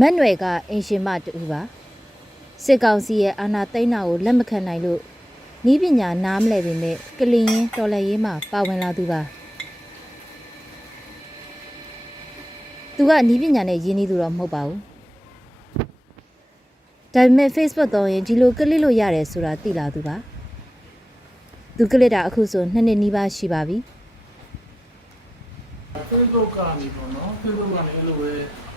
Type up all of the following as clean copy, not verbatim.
မန်နွယ်ကအင်ရှင်မတူပါစစ်ကောင်စီရဲ့အာဏာသိမ်းတာကိုလက်မခံနိုင်လို့နီးပညာနားမလဲပေမဲ့ကလင်းရင်တော်လည်းရေးမှာပါဝင်လာသူပါသူကနီးပညာနဲ့ရင်းနှီးသူတော့မဟုတ်ပါဘူးဒါပေမဲ့ Facebook တော့ရင်ဒီလိုကလစ်လို့ရတယ်ဆိုတာသိလာသူပါသူကလစ်တာအခုဆို2နှစ်နီးပါးရှိပါပြီ Facebook ကနေပေါ့နော် Facebook ကနေအဲ့လိုပဲ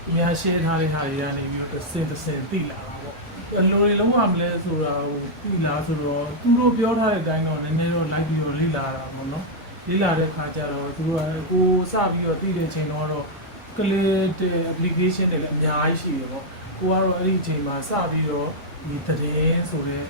အများ share ထားတဲ့ဟာတွေကနေပြီးတော့တစ်စင်သိလာတာပေါ့ဘယ်လိုတွေလုံးဝမလဲဆိုတာကိုသိလာဆိုတော့သူတို့ပြောထားတဲ့အတိုင်းတော့နည်းနည်းတော့ like ပြီးတော့လေ့လာတာပေါ့နော်လေ့လာတဲ့အခါကျတော့သူတို့ကကိုစပြီးတော့သိတဲ့ချိန်တော့ကလစ်တဲ့ application တွေလည်းအများကြီးရှိတယ်ပေါ့ကိုကတော့အဲ့ဒီအချိန်မှာစပြီးတော့ဒီသတင်းဆိုတဲ့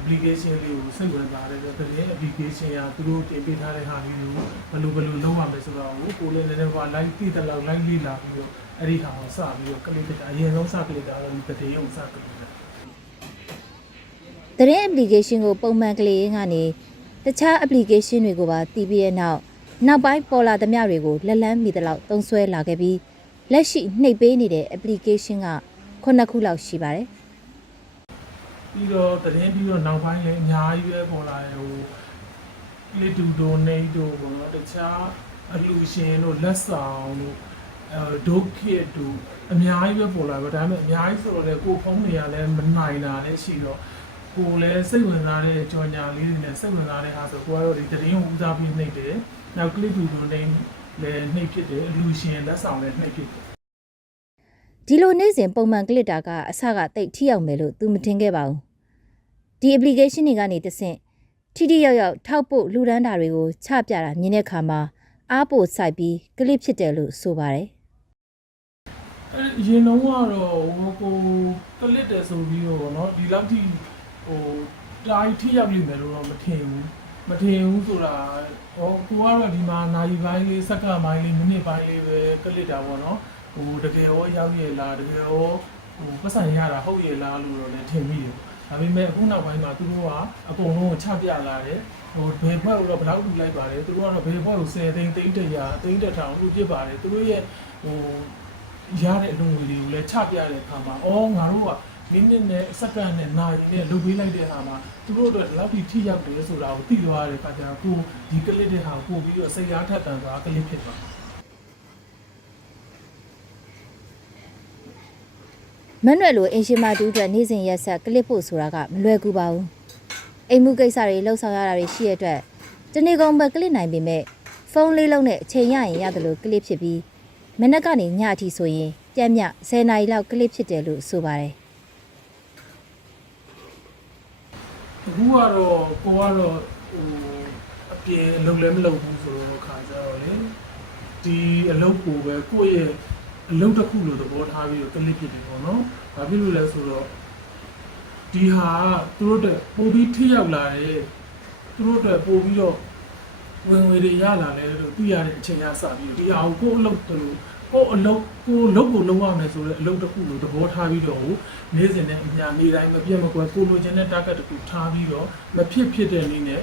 application လေးကိုစိတ်ဝင်စားတယ်သတင်း application ကသူတို့တင်ပေးထားတဲ့ဟာလေးကိုဘယ်လိုလုပ်ရမလဲဆိုတော့ကိုလည်းလည်းက like သိတဲ့လောက် like လေးလာပြီးတော့အဲ့ဒီဟာကိုစပြီးတော့ကလစ်တာအရင်ဆုံးစကလစ်တာတော့ဒီသတင်းကိုစကလစ်တာသတင်း application ကိုပုံမှန်ကလေးရင်းကနေတခြား application တွေကိုပါတည်ပြီးတဲ့နောက်ပိုင်းပေါ်လာသမျှတွေကိုလက်လန်းမိတဲ့လောက်သုံးစွဲလာခဲ့ပြီးလက်ရှိနှိပ်ပေးနေတဲ့ application က9ခုလောက်ရှိပါတယ်ပြီးတော့သတင်းပြီးတော့နောက်ပိုင်းလည်းအများကြီးပဲပေါ်လာတယ်ဟို click to donate တို့ပေါ့နော်တခြားအလှူရှင်တို့လက်ဆောင်တို့ဒုက္ခတို့အများကြီးပဲပေါ်လာပဲဒါပေမဲ့အများကြီးဆိုတော့လေကိုဖုန်းတွေကလည်းမနိုင်တာလည်းရှိတော့ကိုလည်းစိတ်ဝင်စားတဲ့ကြော်ညာလေးတွေနဲ့စိတ်ဝင်စားတဲ့ဟာဆိုကိုကတော့ဒီသတင်းကိုဦးစားပေးနှိပ်တယ်နောက် click to donate လည်းနှိပ်ဖြစ်တယ်အလှူရှင်လက်ဆောင်လည်းနှိပ်ဖြစ်တယ်ဒီလိုနေ့စဉ်ပုံမှန်ကလစ်တာကအစကတိတ်ထိရောက်မယ်လို့သူမထင်ခဲ့ပါဘူးဒီ application တွေကနေတဆင့်ထိရောက်ထောက်ပို့လူဒန်းတာတွေကိုချပြတာမြင်တဲ့အခါမှာအားပို့ဆိုင်ပြီးကလစ်ဖြစ်တယ်လို့ဆိုပါတယ်အရင်တော့ကတော့ဟိုကိုကလစ်တယ်ဆိုပြီးတော့เนาะဒီလောက်ထိဟိုတိုင်းထိရောက်လိမ့်မယ်လို့တော့မထင်ဘူးဆိုတာဟိုကိုကတော့ဒီမှာနိုင်ပိုင်းလေးစက္ကန့်ပိုင်းလေးမိနစ်ပိုင်းလေးပဲကလစ်တာပေါ့เนาะဟိုတကယ်ရောရောက်ရလားတကယ်ရောဟိုပတ်စံရတာဟုတ်ရလားလို့တော့လည်းထင်မိတယ်ဒါပေမဲ့အခုနောက်ပိုင်းမှာသူတို့ကအကုန်လုံးကိုချပြလာတယ်ဟိုဘယ်ဘက်ကိုတော့ဘယ်လောက်တူလိုက်ပါတယ်သူတို့ကတော့ဘယ်ဘက်ကို10သိန်းသိန်း100သိန်း1000လူပြစ်ပါတယ်သူတို့ရဲ့ဟိုရတဲ့အလုံးငွေတွေကိုလည်းချပြတဲ့အခါမှာအော်ငါတို့ကမိနစ်နဲ့စက္ကန့်နဲ့နာရီနဲ့လုပ်ပေးလိုက်တဲ့ဟာမှာသူတို့အတွက်လောက်ထိရောက်တယ်ဆိုတာကိုသိသွားတဲ့အခါကျတော့ကိုဒီကလစ်တဲ့ဟာကိုပို့ပြီးတော့စိတ်အားထက်သန်စွာကလစ်ဖြစ်သွားမန်နွယ်လိုအင်ရှင်မတူအတွက်နေ့စဉ်ရက်ဆက်ကလစ်ဖို့ဆိုတာကမလွယ်ကူပါဘူးအိမ်မှုကိစ္စတွေလှုပ်ဆောင်ရတာတွေရှိရတဲ့အတွက်တနေ့ကုန်ပဲကလစ်နိုင်ပေမဲ့ဖုန်းလေးလုံးနဲ့အချိန်ရရင်ရတယ်လို့ကလစ်ဖြစ်ပြီးမနက်ကနေညအထိဆိုရင်ပြတ်မြ10နာရီလောက်ကလစ်ဖြစ်တယ်လို့ဆိုပါတယ်အခုကတော့ကိုကတော့ဟိုအပြင်အလုပ်လည်းမလုပ်ဘူးဆိုတော့ခါကြတော့လေဒီအလုပ်ကိုပဲကိုယ့်ရဲ့အလုပ်တစ်ခုလို့သဘောထားပြီးတော့ကလစ်ဖြစ်တယ်ပေါ့နော်။ဘာဖြစ်လို့လဲဆိုတော့ဒီဟာသူတို့အတွက်ပိုပြီးထိရောက်လာတယ်။သူတို့အတွက်ပိုပြီးတော့ဝင်ငွေတွေရလာတယ်လို့သိရတဲ့အချိန်ကစပြီးဒီဟာကိုအလုပ်တို့ကိုအလုပ်ကိုလုပ်ကိုလုပ်ရမယ်ဆိုတော့အလုပ်တစ်ခုလို့သဘောထားပြီးတော့နေ့စဉ်နဲ့အညာနေတိုင်းမပြတ်မကွက်ကိုလိုချင်တဲ့ target တစ်ခုထားပြီးတော့မဖြစ်တဲ့နည်းနဲ့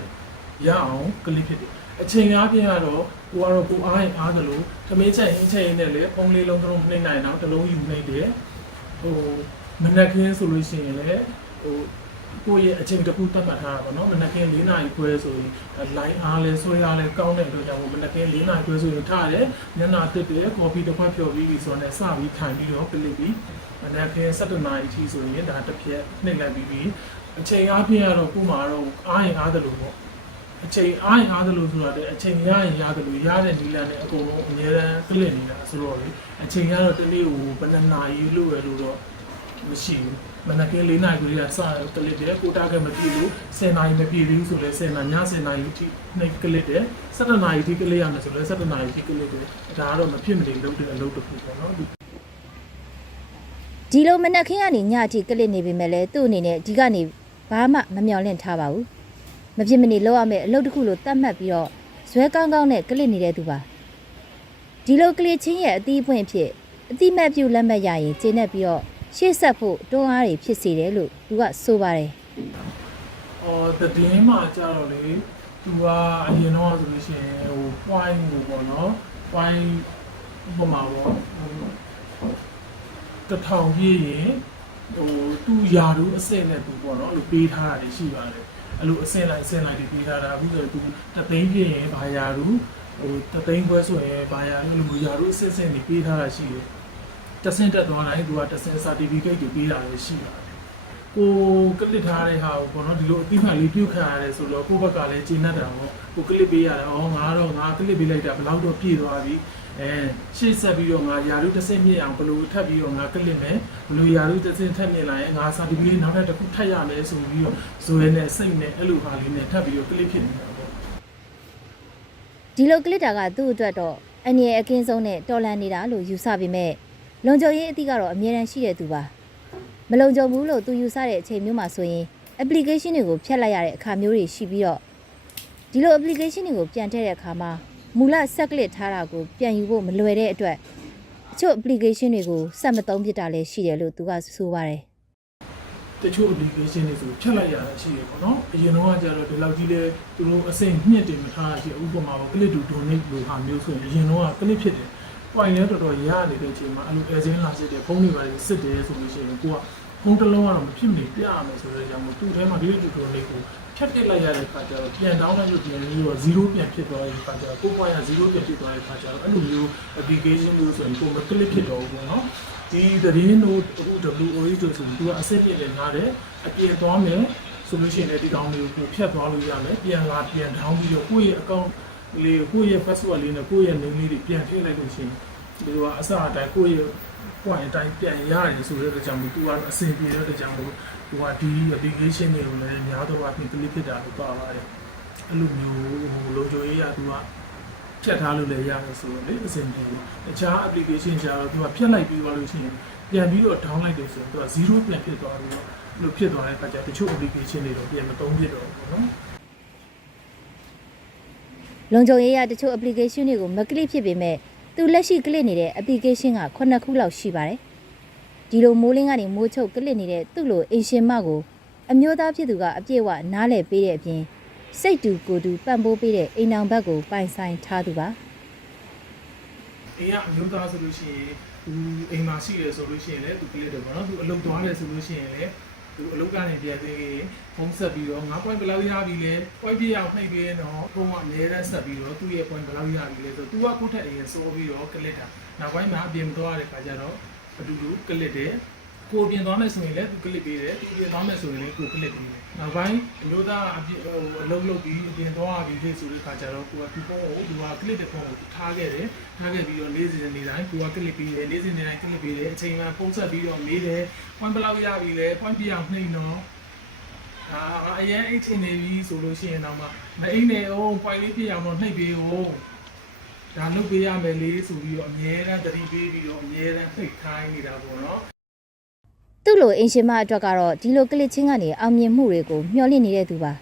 ရအောင်ကလစ်ဖြစ်တယ်။အချိန်အားဖြင့်ကတော့ကိုကတော့ကိုအားရင်အားသလိုသမင်းချက်ရင်နဲ့လေဖုန်းလေးလုံးလုံးနှိမ့်နိုင်တော့တစ်လုံးယူနေတယ်ဟိုမနက်ခင်းဆိုလို့ရှိရင်လေဟိုကိုရဲ့အချိန်တစ်ခုသတ်မှတ်ထားတာပေါ့နော်မနက်ခင်း4နာရီခွဲဆိုရင် line အားလဲဆွဲအားလဲကောင်းတဲ့အတွက်ကြောင့်မနက်ခင်း4နာရီခွဲဆိုရင်ထားတယ်ညနာတစ်တယ်ကော်ဖီတစ်ခွက်ဖြော်ပြီးပြီဆိုတော့လည်းစပြီးထိုင်ပြီးတော့ကလစ်ပြီးမနက်ခင်း7နာရီအထိဆိုရင်ဒါတစ်ဖြက်နှိမ့်လိုက်ပြီးအချိန်အားဖြင့်ကတော့ကိုမှတော့အားရင်အားသလိုပေါ့အချိန်အားရင်အားသလိုဆိုတာတဲ့အချိန်ရရင်ရတယ်လို့ရတဲ့နီလန်နဲ့အကုန်လုံးအများအားကလစ်နေတာဆိုတော့လေအချိန်ကတော့တနေ့ကိုဘယ်နှစ်နာရီလို့ပဲလို့တော့မရှိဘူးမနက်က4နာရီကလေးကစကလစ်တယ်ကိုတာကမပြည့်ဘူး10နာရီမပြည့်ဘူးဆိုလဲ10နာရီည10နာရီအထိနှိပ်ကလစ်တယ်17နာရီအထိကလစ်ရမယ်ဆိုလဲ17နာရီအထိကလစ်တယ်ဒါကတော့မဖြစ်မနေလုပ်တဲ့အလုပ်တစ်ခုပေါ့နော်ဒီလိုမနက်ခင်းကနေညအထိကလစ်နေပေမဲ့လည်းသူ့အနေနဲ့ဒီကနေဘာမှမမျှော်လင့်ထားပါဘူးမဖြစ်မနေလောက်ရမယ့်အလုပ်တစ်ခုလို့သတ်မှတ်ပြီးတော့ဇွဲကောင်းကောင်းနဲ့ကလစ်နေတဲ့သူပါဒီလိုကလစ်ချင်းရဲ့အသီးအပွင့်ဖြစ်အသီးမဲ့ပြုလက်မှတ်ရရင်ကျင်းနေပြီးတော့ရှေ့ဆက်ဖို့တွန်းအားတွေဖြစ်စေတယ်လို့သူကဆိုပါတယ်တည်င်းမှာကြတော့လေသူကအရင်တော့ဆိုလို့ရှိရင်ဟို point ကိုပေါ့နော် point ဥပမာပေါ့ 1000ပြည့်ရင်သူယာတို့အစင်နဲ့သူပေါ့နော်အဲ့လိုပေးထားတာရှိပါတယ်အဲ့လိုအစင်လိုက်တွေပေးထားတာအခုဆိုသူတသိန်းပြည့်ရင်ဘာယာတို့တသိန်းခွဲဆိုရင်ဘာယာတို့လိုယာတို့အစင်တွေပေးထားတာရှိတယ်တဆင့်တက်သွားတိုင်းသူကတဆင့် certificate တွေပေးတာလည်းရှိပါတယ်ကိုကလစ်ထားတဲ့ဟာကိုပေါ့နော်ဒီလိုအတိအမှန်လေးပြုတ်ခံရတယ်ဆိုတော့ကိုယ့်ဘက်ကလည်းကျေနပ်တာပေါ့ကိုကလစ်ပေးရတယ်ငါကလစ်ပေးလိုက်တာဘယ်လောက်တော့ပြည့်သွားပြီရှေ့ဆက်ပြီးတော့ငါယာရုတစ်ဆင့်မြင့်အောင်ဘယ်လိုထပ်ပြီးတော့ငါကလစ်မယ်ဘယ်လိုယာရုတစ်ဆင့်ထပ်မြင့်လာရင်ငါစာတီဗီလေးနောက်တစ်ခုထပ်ရမယ်ဆိုပြီးတော့ဇွဲနဲ့စိတ်နဲ့အဲ့လိုဟာလေးနဲ့ထပ်ပြီးတော့ကလစ်ဖြစ်နေတာပေါ့ ဒီလိုကလစ်တာကသူ့အတွက်တော့အနည်းအကင်းဆုံးနဲ့တော်လန်နေတာလို့ယူဆပေမဲ့လုံခြုံရေးအသည့်ကတော့အမြဲတမ်းရှိတဲ့သူပါမလုံခြုံဘူးလို့သူယူဆတဲ့အချိန်မျိုးမှာဆိုရင် application တွေကိုဖျက်လိုက်ရတဲ့အခါမျိုးတွေရှိပြီးတော့ဒီလို application တွေကိုပြန်ထည့်တဲ့အခါမှာမူလဆက်ကလစ်ထားတာကိုပြန်ယူဖို့မလွယ်တဲ့အတွက်အချို့ application တွေကိုဆက်မသုံးဖြစ်တာလည်းရှိတယ်လို့သူကဆိုပါတယ် တချို့ application တွေဆိုဖြတ်လိုက်ရတာရှိရပေါ့နော်အရင်တော့ကကျတော့ဒီလောက်ကြီးလဲသူတို့အစိမ့်မြင့်တင်မထားတာရှိဥပမာပေါ့ click to donate လို့ဟာမျိုးဆိုရင်အရင်တော့က click ဖြစ်တယ် point လဲတော်တော်ရနေတဲ့အချိန်မှာအဲ့လို agent လာစစ်တယ်ဖုန်းတွေပါစစ်တယ်ဆိုလို့ရှိရင်ကိုကဖုန်းတစ်လုံးကတော့မဖြစ်မနေပြရမယ်ဆိုတော့ကြောင့်မို့သူ့ထဲမှာဒီ to donate ကိုဖြတ်ပစ်လိုက်ရတဲ့အခါကျတော့ပြန်တောင်းတဲ့လို့ပြန်ပြီးတော့0ပြန်ဖြစ်သွားတဲ့အခါကျတော့ကိုယ်က0ပြန်ဖြစ်သွားတဲ့အခါကျတော့အဲ့လိုမျိုး application မျိုးဆိုရင်ကိုမ click ဖြစ်တော့ဘူးပေါ့နော်ဒီသတင်းတို့အခု WOH ဆိုရင်သူကအစစ်ပြည့်နေထားတယ်အပြင်သွားမယ်ဆိုလို့ရှိရင်လည်းဒီကောင်းလေးကိုဖြတ်သွားလို့ရမယ်ပြန်လာပြန်ထောင်းပြီးတော့ကိုယ့်ရဲ့ account လေးကိုယ့်ရဲ့ password လေးနဲ့ကိုယ့်ရဲ့ name လေးတွေပြန်ထည့်လိုက်လို့ရှိရင်ဒီကအစအတိုင်းကိုယ့်ရဲ့ point အတိုင်းပြန်ရတယ်ဆိုတဲ့ကြောင့်မို့သူကအဆင်ပြေတဲ့ကြောင့်မို့သူကဒီ application တွေကိုလည်းများတော့အပြင် click ဖြစ်တာလို့ပါပါတယ်အဲ့လိုမျိုးလုံခြုံရေးရသူကဖြတ်ထားလို့လည်းရတယ်ဆိုတော့လေအဆင်ပြေတယ်တခြား application ကျတော့သူကဖြတ်လိုက်ပြီးသွားလို့ရှိရင်ပြန်ပြီးတော့ down လိုက်တယ်ဆိုတော့သူက0ပြန်ဖြစ်သွားပြီးတော့လို့ဖြစ်သွားတဲ့အခါကျတချို့ application တွေတော့ပြန်မသုံးဖြစ်တော့ဘူးเนาะ လုံခြုံရေးရတချို့ application တွေကိုမကလစ်ဖြစ်ပေမဲ့သူလက်ရှိကလစ်နေတဲ့ application က9ခုလောက်ရှိပါတယ်ဒီလိုမိုးလင်းကနေမိုးချုပ်ကလစ်နေတဲ့သူ့လိုအင်ရှင်မကိုအမျိုးသားဖြစ်သူကအပြည့်အဝနားလည်ပေးတဲ့အပြင်စိတ်တူကိုယ်တူပံ့ပိုးပေးတဲ့အိမ်အောင်ဘက်ကိုပိုင်ဆိုင်ထားသူပါအိမ်ကအမျိုးသားဆိုလို့ရှိရင်သူအိမ်မှာရှိတယ်ဆိုလို့ရှိရင်လည်းသူကလစ်တယ်ပေါ့နော်သူအလုပ်သွားတယ်ဆိုလို့ရှိရင်လည်းသူအလုပ်ကနေပြန်သေးရင်ဖုန်းဆက်ပြီးတော့ငါ point ဘယ်လောက်ရပြီလဲ point ပြရအောင်နှိပ်ပေးရင်တော့ဖုန်းကအများနဲ့ဆက်ပြီးတော့သူ့ရဲ့ point ဘယ်လောက်ရပြီလဲဆိုတော့သူကကိုယ့်ထက်အရင်စိုးပြီးတော့ကလစ်တာနောက်ပိုင်းမှာအပြင်မသွားတဲ့ခါကျတော့အတူတူကလစ်တယ်ကိုပြင်သွားမယ်ဆိုရင်လည်းသူကလစ်ပေးတယ်သူပြင်သွားမယ်ဆိုရင်လည်းကိုကလစ်ပေးတယ်နောက်ပိုင်းအမျိုးသားအလုပ်လုပ်ပြီးအပြင်သွားပြီးဆိုတဲ့ခါကျတော့ကိုကဒီဖုန်းကိုသူကကလစ်တဲ့ဖုန်းကိုထားခဲ့တယ်ထားခဲ့ပြီးတော့နေ့စဉ်နေ့တိုင်းကိုကကလစ်ပေးတယ်နေ့စဉ်နေ့တိုင်းကလစ်ပေးတယ်အချိန်မှဖုန်းဆက်ပြီးတော့မေးတယ် point ဘယ်လောက်ရပြီလဲ point ပြအောင်နှိမ့်တော့အရင်အိတ်ထင်နေပြီဆိုလို့ရှိရင်တော့မအိတ်နဲ့အောင် point လေးပြအောင်တော့နှိပ်ပေးဦးဒါလုပ်ပေးရမယ်လေဆိုပြီးတော့အများအားသတိပေးပြီးတော့အများအားနှိပ်ခိုင်းနေတာပေါ့နော်သူ့လိုအင်ရှင်မအတွက်ကတော့ဒီလိုကလစ်ချင်းကနေအောင်မြင်မှုတွေကိုမျှော်လင့်နေတဲ့သူပါ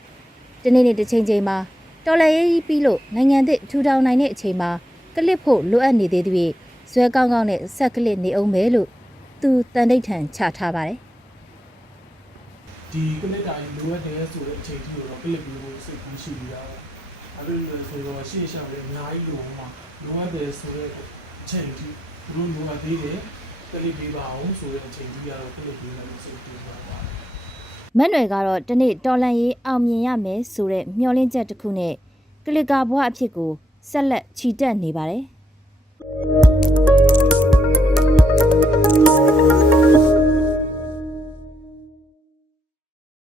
တနေ့နေ့တစ်ချိန်ချိန်မှာတော်လည်းရေးပြီးလို့နိုင်ငံသစ်ထူထောင်နိုင်တဲ့အချိန်မှာကလစ်ဖို့လိုအပ်နေသေးသဖြင့်ဇွဲကောင်းကောင်းနဲ့ဆက်ကလစ်နေအောင်ပဲလို့သူတန်တိတ်ထန်ချထားပါတယ်ဒီကလစ်တာကြီးလိုအပ်တယ်ဆိုတဲ့အချိန်ကြီးကိုတော့ကလစ်ပြီးဖို့စိတ်ကူးရှိပြီးတာပါအဲ့လိုဆိုတော့ရှေ့ရှောက်လည်းအများကြီးလိုအပ်တယ်ဆိုတဲ့အချိန်ကြီးသူတို့လိုအပ်သေးတယ်ကလစ်ပေးပါအောင်ဆိုတဲ့အချိန်ကြီးကတော့ကလစ်ပေးလို့စိတ်ကူးပါပါမန်နွယ်ကတော့တနေ့တော်လန်ရေးအောင်မြင်ရမယ်ဆိုတဲ့မျှော်လင့်ချက်တစ်ခုနဲ့ကလစ်ကာဘွားအဖြစ်ကိုဆက်လက်ချီတက်နေပါတယ်